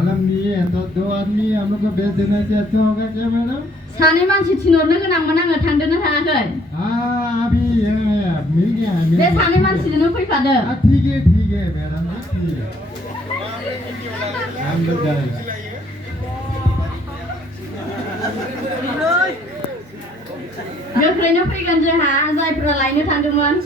malamnya atau doanya amuka bedanya jatuh hoga ke madam? Sani mansi tinorno गोनांमोन आङो थांदोंना थाङाखै? अभी मिल गया है। बे सानै मानसिजोंनो फैफादो। ठीक है मैडम ठीक है। हम लोग जाएगा। गोख्रैनो फैगोन जोंहा जायफोरा लायनो थांदोंमोन।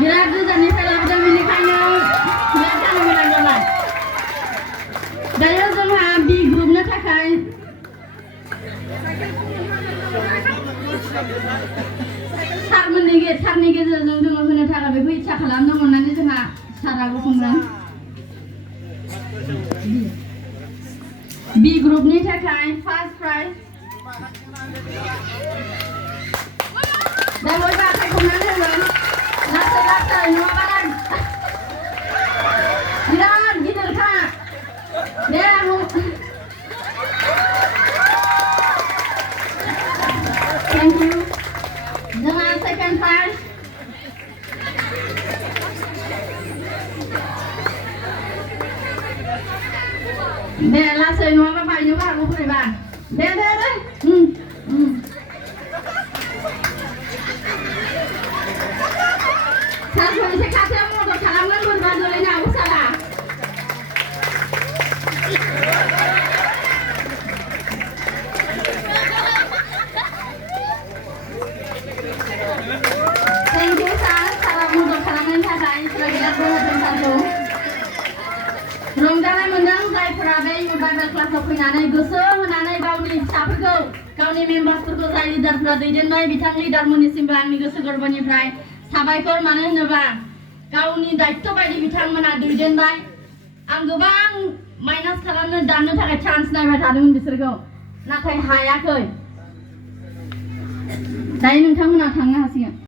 बिराद गोजाननिफ्राय लाबोदों बेनिखायनो बिराद गाननो मोजां जाबाय। दायो जोंहा बि ग्रुपनो थाखाय सारनि गेजेरजों जोङो होनो थाखाय बेखौ इच्छा खालामदों अननानै जोंहा सारा गुफुंगोन। बि ग्रुपनि थाखाय फार्स्ट प्राइज दा बयबो आखाइ खबनानै होगोन लासै नङाबा बिराद गिदिरखा दे थेंक इउ जोंहा सेकेन्ड प्राइज दे लासै नङाबा बायनोबो हागौ बोरैबा दे सारखौ एसे खाथियाव मदद खालामगोन बोरैबा गोलैनो हागौ सारा थेंक इउ सारा मदद खालामनायनि थाखाय इसोरा बिराद गोहोजों सारखौ रंजानाय मोनदों जायफोरा बे बाइबेल क्लासाव फैनानै गोसो होनानै गावनि फिसाफोरखौ गावनि मेम्बार्सफोरखौ जाय लिडारफोरा दैदेनबाय बिथां लिडारमोननिसिमबो आंनि गोसो गोरबोनिफ्राय साबायखर मानो होनोबा गावनि दायित्व बायदि बिथांमोना दैदेनबाय आं गोबां माइनास खालामनो दाननो थाखाय चान्स नायबाय थादोंमोन बिसोरखौ नाथाय हायाखै दायो नोंथांमोना थांनो हासिगोन